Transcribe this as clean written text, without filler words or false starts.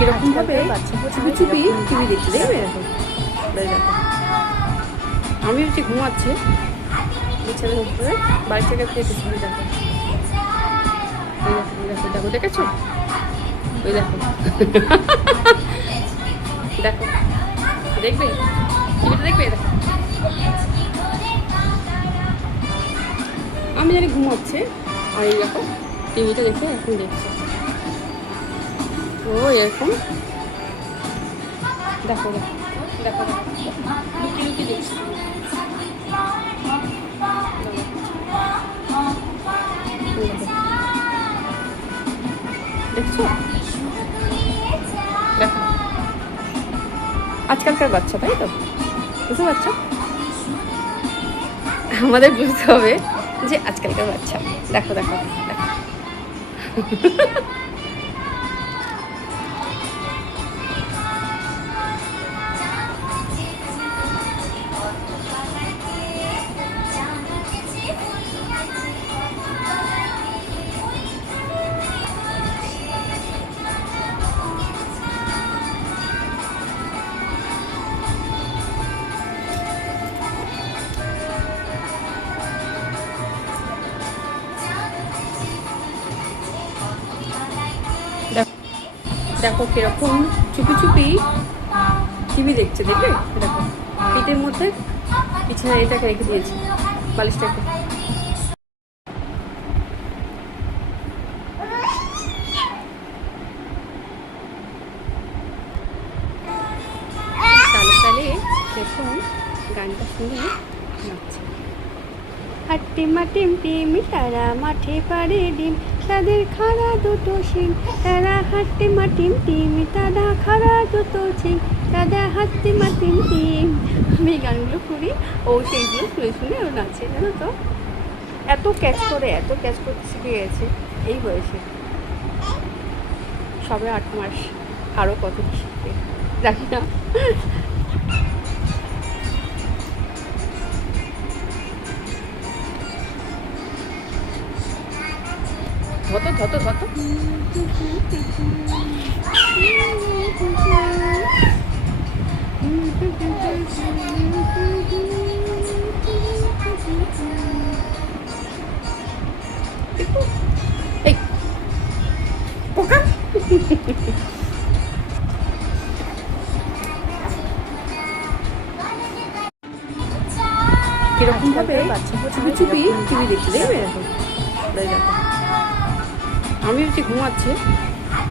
কিরকম ভাবে চুপি চুপি টিভি দেখতে দেখবে এরকম। দেখো আমি হচ্ছে ঘুমাচ্ছে বিছানার উপরে, বাড়ি থেকে দেখেছি। দেখো দেখো দেখো দেখেছো, ওই দেখো দেখো দেখবে টিভিটা দেখবে। দেখো আমি জানি ঘুমাচ্ছে, আর এই দেখো টিভিটা দেখে এখন দেখছে ও এরকম। দেখো দেখো দেখো দেখো লুকিয়ে লুকিয়ে দেখছি। দেখছো দেখো আজকালকার বাচ্চা, তাই তো বুঝতে পারছো? আমাদের বুঝতে হবে যে আজকালকার বাচ্চা। দেখো দেখো দেখো দেখো কিরকম চুপি চুপি টিভি দেখছে, দেখবে দেখো পিঠের মধ্যে পিছনে এটাকে রেখে দিয়েছি, বালিশটাকে। তালে তালে দেখুন গানটা শুনে নাচছে। হাট্টিমা টিম টিম তারা মাঠে পারে ডিম, তাদের খাড়া দুটো শিং, তারা হাট্টিমা টিম টিম তারা খাড়া দুটো শিং, তারা হাট্টিমা টিম টিম। আমি এই গানগুলো করি, ও সেইগুলো শুনে শুনে ও নাচে, জানো তো? এত ক্যাচ করতে শিখে গেছে এই বয়সে, সবে 8 মাস, আরও কত শিখবে জানি না। ধতো ধতো ধতো এই পোকা। কিরকম ভাবে চুপি চুপি টিভি দেখতে দেখবে এরকম। দেখো আমি হচ্ছে ঘুমাচ্ছে,